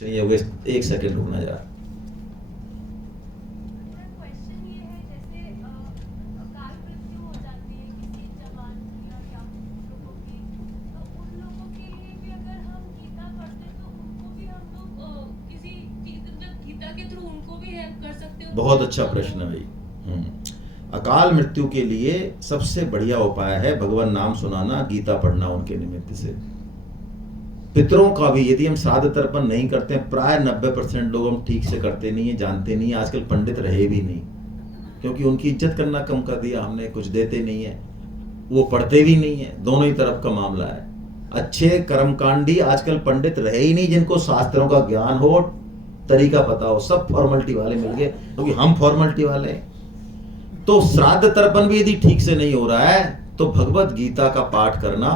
चाहिए वो 1 सेकंड रुकना जरा। क्वेश्चन ये है जैसे अकाल मृत्यु हो जाती है किसी जवान या लोगों की, तो उन लोगों के लिए भी अगर हम गीता पढ़ते तो उनको भी हम लोग किसी गीता के थ्रू उनको भी हेल्प कर सकते हो। बहुत अच्छा प्रश्न है भाई। अकाल मृत्यु के लिए सबसे बढ़िया उपाय है भगवान नाम सुनाना, गीता पढ़ना उनके निमित्त से। पितरों का भी यदि हम श्राद्ध तर्पण नहीं करते हैं, प्राय 90% लोग हम ठीक से करते नहीं है, जानते नहीं है, आजकल पंडित रहे भी नहीं, क्योंकि उनकी इज्जत करना कम कर दिया हमने, कुछ देते नहीं है, वो पढ़ते भी नहीं है। दोनों ही तरफ का मामला है। अच्छे कर्मकांडी आजकल पंडित रहे ही नहीं जिनको शास्त्रों का ज्ञान हो, तरीका पता हो। सब फॉर्मेलिटी वाले मिल गए, क्योंकि हम फॉर्मेलिटी वाले हैं। तो श्राद्ध तर्पण भी यदि ठीक से नहीं हो रहा है तो भगवत गीता का पाठ करना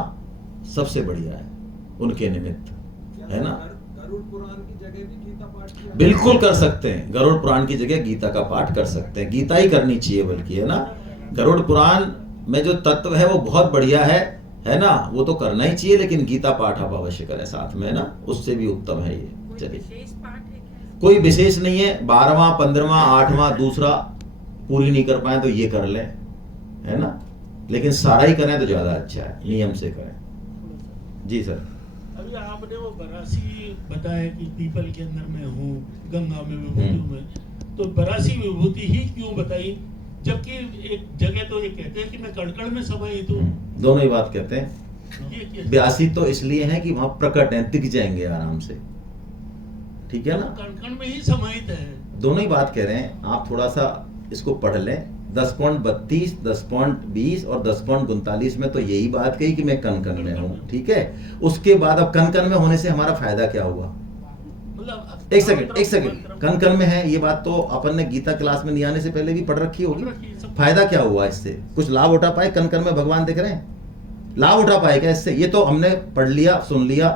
सबसे बढ़िया है उनके निमित्त, है ना। गरुड़ पुराण की जगह भी गीता पाठ किया बिल्कुल कर सकते हैं, गरुड़ पुराण की जगह गीता का पाठ कर सकते हैं। गीता ही करनी चाहिए बल्कि, है ना। गरुड़ पुराण में जो तत्व है वो बहुत बढ़िया है ना, वो तो करना ही चाहिए, लेकिन गीता पाठ आप अवश्य करें साथ में, है ना, उससे भी उत्तम है ये। चलिए, कोई विशेष नहीं है, 12वां 15वां 8वां दूसरा पूरी नहीं कर पाए तो ये कर लें, है ना, लेकिन सारा ही करें तो ज्यादा अच्छा है, नियम से करें। जी सर। अभी आपने वो बरासी बताया कि पीपल के अंदर मैं हूँ, गंगा में विभूति में, तो बरासी विभूति ही क्यों बताई, जबकि एक जगह तो ये कहते हैं कि मैं कड़कड़ में समाहित हूँ। दोनों ही बात कहते हैं। 82 तो इसलिए है कि वहां प्रकट है, दिख जाएंगे आराम से, ठीक है ना। कड़कड़ में ही समाहित है। दोनों ही बात कह रहे हैं, आप थोड़ा सा इसको पढ़ लें। 10.32, 10.20 और 10.39 में तो यही बात कही कि मैं कन कन में हूं, ठीक है। उसके बाद अब कन कन में होने से हमारा फायदा क्या हुआ? एक सेकंड, कन कन में है ये बात तो अपन ने गीता क्लास में नहीं आने से पहले भी पढ़ रखी होगी। फायदा क्या हुआ इससे? कुछ लाभ उठा पाए? कन कन में भगवान दिख रहे हैं, लाभ उठा पाए क्या इससे? ये तो हमने पढ़ लिया, सुन लिया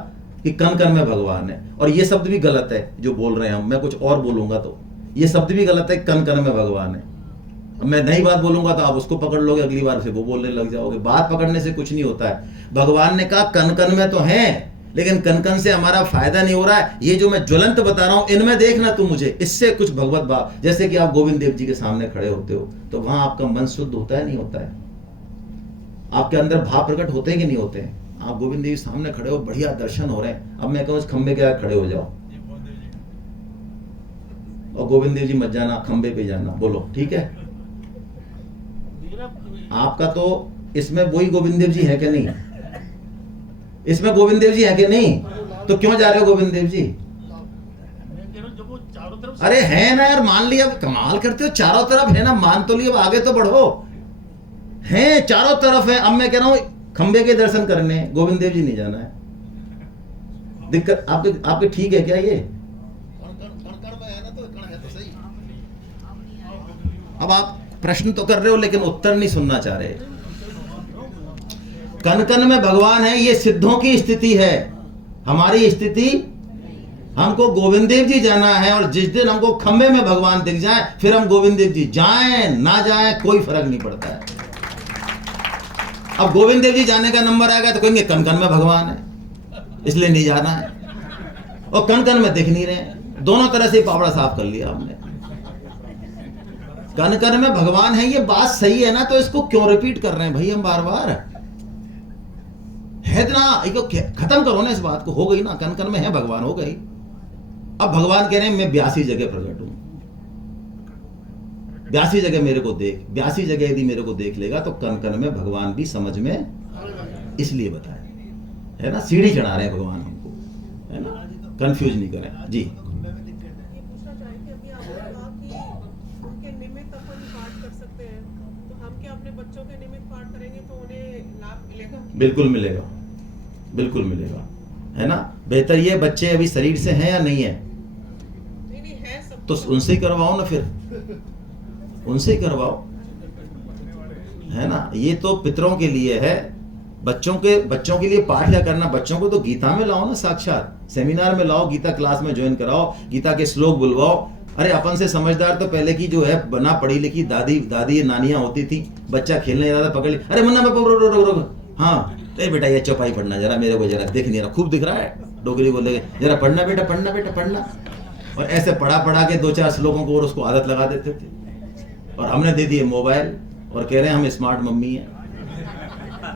कि कन कन में भगवान है, और ये शब्द भी गलत है जो बोल रहे हैं हम। मैं कुछ और बोलूंगा तो ये शब्द भी गलत है, कन कन में भगवान है। मैं नई बात बोलूंगा तो आप उसको पकड़ लोगे, अगली बार से वो बोलने लग जाओगे। बात पकड़ने से कुछ नहीं होता है। भगवान ने कहा कन कन में तो है, लेकिन कन कन से हमारा फायदा नहीं हो रहा है। ये जो मैं ज्वलंत बता रहा हूं इनमें देखना तू मुझे, इससे कुछ भगवत भाव। जैसे कि आप गोविंद देव जी के सामने खड़े होते हो तो वहां आपका मन शुद्ध होता है, नहीं होता है? आपके अंदर भाव प्रकट होते हैं कि नहीं होते हैं? आप गोविंद देव सामने खड़े हो, बढ़िया दर्शन हो रहे हैं। अब मैं कहूँ खंबे के आगे खड़े हो जाओ और गोविंद देव जी मत जाना, खंबे पे जाना, बोलो ठीक है। आपका तो इसमें वही गोविंद देव जी है कि नहीं? इसमें गोविंद देव जी है कि नहीं? तो क्यों जा रहे हो गोविंद देव जी? अरे है ना यार, मान लिया, कमाल करते हो। चारों तरफ है ना, मान तो लिया, आगे तो बढ़ो। है चारों तरफ है। अब मैं कह रहा हूं खंबे के दर्शन करने, गोविंद देव जी नहीं जाना है। दिक्कत आपके ठीक है क्या ये? अब आप प्रश्न तो कर रहे हो लेकिन उत्तर नहीं सुनना चाह रहे। कन कन में भगवान है, ये सिद्धों की स्थिति है, हमारी स्थिति। हमको गोविंद देव जी जाना है, और जिस दिन हमको खंबे में भगवान दिख जाए फिर हम गोविंद देव जी जाएं ना जाएं कोई फर्क नहीं पड़ता है। अब गोविंद देव जी जाने का नंबर आएगा तो कहेंगे कन कन में भगवान है इसलिए नहीं जाना है, और कन कन में दिख नहीं रहे। दोनों तरह से पावड़ा साफ कर लिया हमने। कन कन में भगवान है, ये बात सही है ना, तो इसको क्यों रिपीट कर रहे हैं भाई हम बार बार? है ना, इसको खत्म करो ना, इस बात को। हो गई ना, कन कन में है भगवान, हो गई। अब भगवान कह रहे हैं मैं 82 जगह प्रकट हूं, 82 जगह मेरे को देख। 82 जगह यदि मेरे को देख लेगा तो कन कन में भगवान भी समझ में, इसलिए बताया, है ना। सीढ़ी चढ़ा रहे हैं भगवान हमको, है ना, कंफ्यूज नहीं करें। जी बिल्कुल मिलेगा, बिल्कुल मिलेगा, है ना। बेहतर ये बच्चे अभी शरीर से हैं या नहीं है? नहीं है सब, तो उनसे ही करवाओ ना, फिर उनसे ही करवाओ, है ना। ये तो पितरों के लिए है। बच्चों के लिए पाठ क्या करना? बच्चों को तो गीता में लाओ ना, साक्षात सेमिनार में लाओ, गीता क्लास में ज्वाइन कराओ, गीता के श्लोक बुलवाओ। अरे अपन से समझदार तो पहले की जो है बना पढ़ी लिखी दादी नानियां होती थी। बच्चा खेलने जाता पकड़ ली, अरे मुन्ना मैं हाँ ए बेटा ये चौपाई पढ़ना जरा, मेरे को जरा दिख नहीं रहा, खूब दिख रहा है, डोगरी बोलेंगे, जरा पढ़ना बेटा पढ़ना बेटा पढ़ना, और ऐसे पढ़ा पढ़ा के 2-4 श्लोकों को और उसको आदत लगा देते थे। और हमने दे दिए मोबाइल और कह रहे हैं हम स्मार्ट मम्मी हैं।